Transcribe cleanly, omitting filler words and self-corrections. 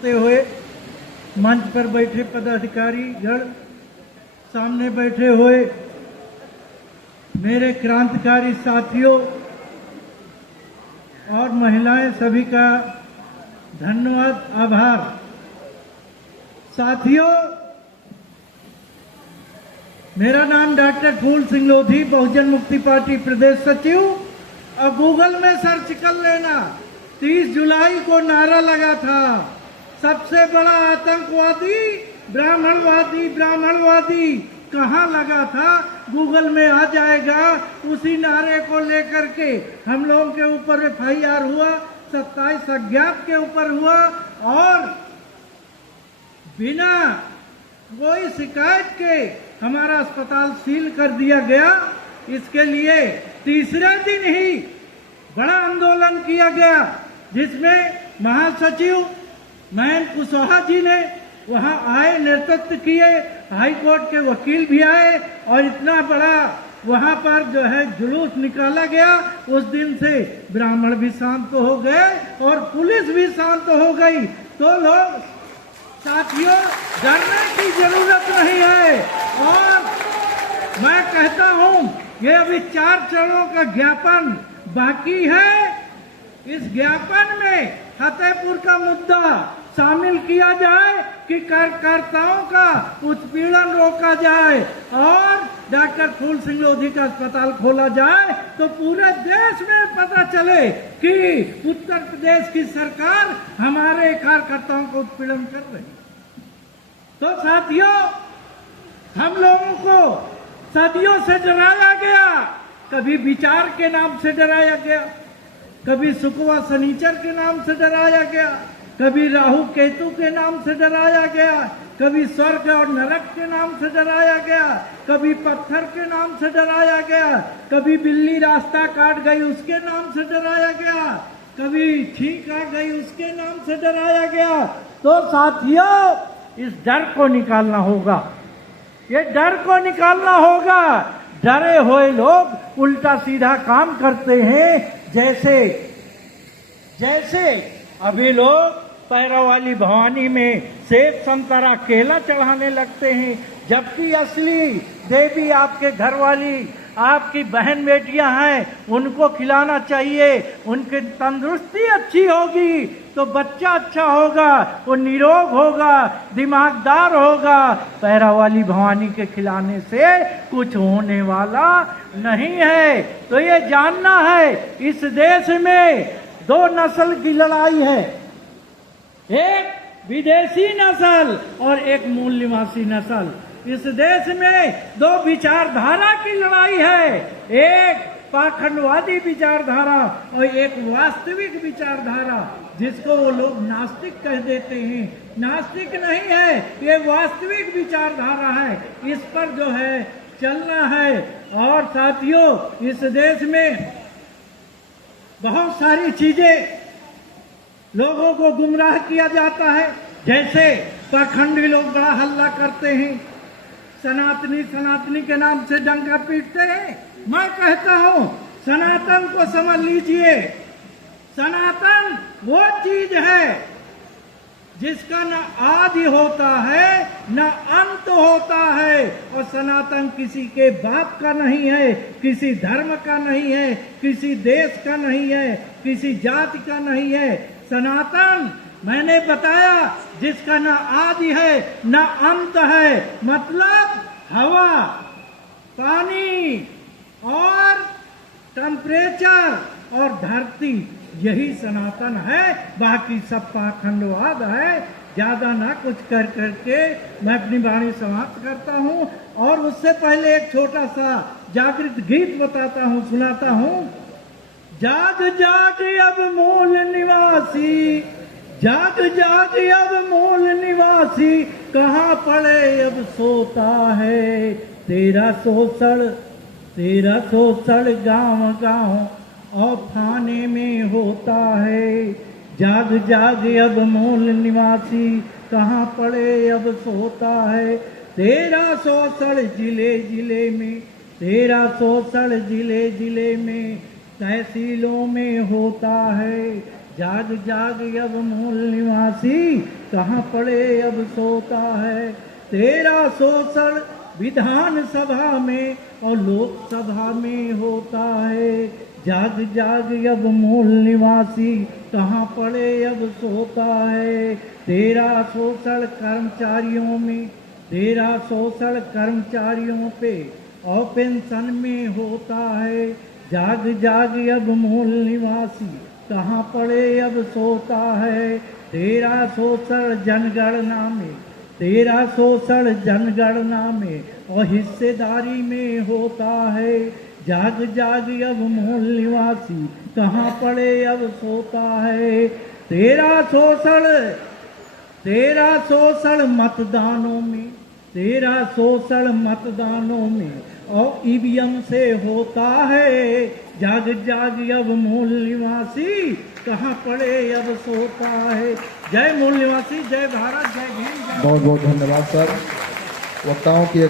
करते हुए मंच पर बैठे पदाधिकारी गण, सामने बैठे हुए मेरे क्रांतिकारी साथियों और महिलाएं, सभी का धन्यवाद, आभार। साथियों, मेरा नाम डॉक्टर फूल सिंह लोधी, बहुजन मुक्ति पार्टी प्रदेश सचिव। और गूगल में सर्च कर लेना, 30 जुलाई को नारा लगा था, सबसे बड़ा आतंकवादी ब्राह्मणवादी कहाँ लगा था, गूगल में आ जाएगा। उसी नारे को लेकर के हम लोगों के ऊपर FIR हुआ, 27 अज्ञात के ऊपर हुआ और बिना कोई शिकायत के हमारा अस्पताल सील कर दिया गया। इसके लिए तीसरे दिन ही बड़ा आंदोलन किया गया, जिसमें महासचिव महेंद्र कुशवाहा जी ने वहां आए, नेतृत्व किए, हाई कोर्ट के वकील भी आए और इतना बड़ा वहां पर जो है जुलूस निकाला गया। उस दिन से ब्राह्मण भी शांत हो गए और पुलिस भी शांत हो गई। तो लोग साथियों, डरने की जरूरत नहीं है। और मैं कहता हूं, ये अभी 4 चरणों का ज्ञापन बाकी है। इस ज्ञापन में फतेहपुर का मुद्दा शामिल किया जाए कि कार्यकर्ताओं का उत्पीड़न रोका जाए और डॉक्टर फूल सिंह लोधी का अस्पताल खोला जाए, तो पूरे देश में पता चले कि उत्तर प्रदेश की सरकार हमारे कार्यकर्ताओं को उत्पीड़न कर रही। तो साथियों, हम लोगों को सदियों से डराया गया, कभी विचार के नाम से डराया गया, कभी शुक्रवा शनिचर के नाम से डराया गया, कभी राहु केतु के नाम से डराया गया, कभी स्वर्ग और नरक के नाम से डराया गया, कभी पत्थर के नाम से डराया गया, कभी बिल्ली रास्ता काट गई उसके नाम से डराया गया, कभी छींक आ गई उसके नाम से डराया गया। तो साथियों, इस डर को निकालना होगा, ये डर को निकालना होगा। डरे हुए लोग उल्टा सीधा काम करते हैं। जैसे अभी लोग पैरा वाली भवानी में सेब संतरा केला चढ़ाने लगते हैं, जबकि असली देवी आपके घर वाली, आपकी बहन बेटियां हैं, उनको खिलाना चाहिए। उनकी तंदुरुस्ती अच्छी होगी तो बच्चा अच्छा होगा, वो निरोग होगा, दिमागदार होगा। पैरा वाली भवानी के खिलाने से कुछ होने वाला नहीं है। तो ये जानना है, इस देश में 2 नस्ल की लड़ाई है, एक विदेशी नस्ल और एक मूल निवासी नस्ल। इस देश में 2 विचारधारा की लड़ाई है, एक पाखंडवादी विचारधारा और एक वास्तविक विचारधारा, जिसको वो लोग नास्तिक कह देते हैं। नास्तिक नहीं है, ये वास्तविक विचारधारा है, इस पर जो है चलना है। और साथियों, इस देश में बहुत सारी चीजें लोगों को गुमराह किया जाता है। जैसे पाखंडी लोग बड़ा हल्ला करते हैं, सनातनी के नाम से डंका पीटते हैं। मैं कहता हूं, सनातन को समझ लीजिए। सनातन वो चीज है जिसका न आदि होता है न अंत होता है। और सनातन किसी के बाप का नहीं है, किसी धर्म का नहीं है, किसी देश का नहीं है, किसी जाति का नहीं है। सनातन मैंने बताया, जिसका न आदि है न अंत है, मतलब हवा, पानी और टेम्परेचर और धरती, यही सनातन है। बाकी सब पाखंडवाद है। ज्यादा ना कुछ कर करके मैं अपनी वाणी समाप्त करता हूं। और उससे पहले एक छोटा सा जागृत गीत बताता हूं, सुनाता हूं। जाग जाग अब मूल निवासी, जाग जाग अब मूल निवासी, कहाँ पड़े अब सोता है। तेरा शोषण गांव गांव और थाने में होता है। जाग जाग अब मूल निवासी, कहाँ पड़े अब सोता है। तेरा शोषण जिले जिले में, तेरा शोषण जिले जिले में, तहसीलों में होता है। जाग जाग अब मूल निवासी कहाँ पड़े अब सोता है। तेरा शोषण विधान सभा में और लोकसभा में होता है। जाग जाग अब मूल निवासी कहाँ पड़े अब सोता है। तेरा शोषण कर्मचारियों में, तेरा शोषण कर्मचारियों पे और पेंशन में होता है। जाग जाग अब मूल निवासी कहाँ पड़े अब सोता है। तेरा शोषण जनगणना में, तेरा शोषण जनगणना में और हिस्सेदारी में होता है। जाग जाग अब मूल निवासी कहाँ पड़े अब सोता है। तेरा शोषण मतदानों में, तेरा शोषण मतदानों में और ईवीएम से होता है। जाग जाग अब मूल निवासी कहाँ पड़े अब सोता है। जय मूल निवासी, जय भारत, जय भीम। बहुत बहुत धन्यवाद सर। वक्ताओं की अगली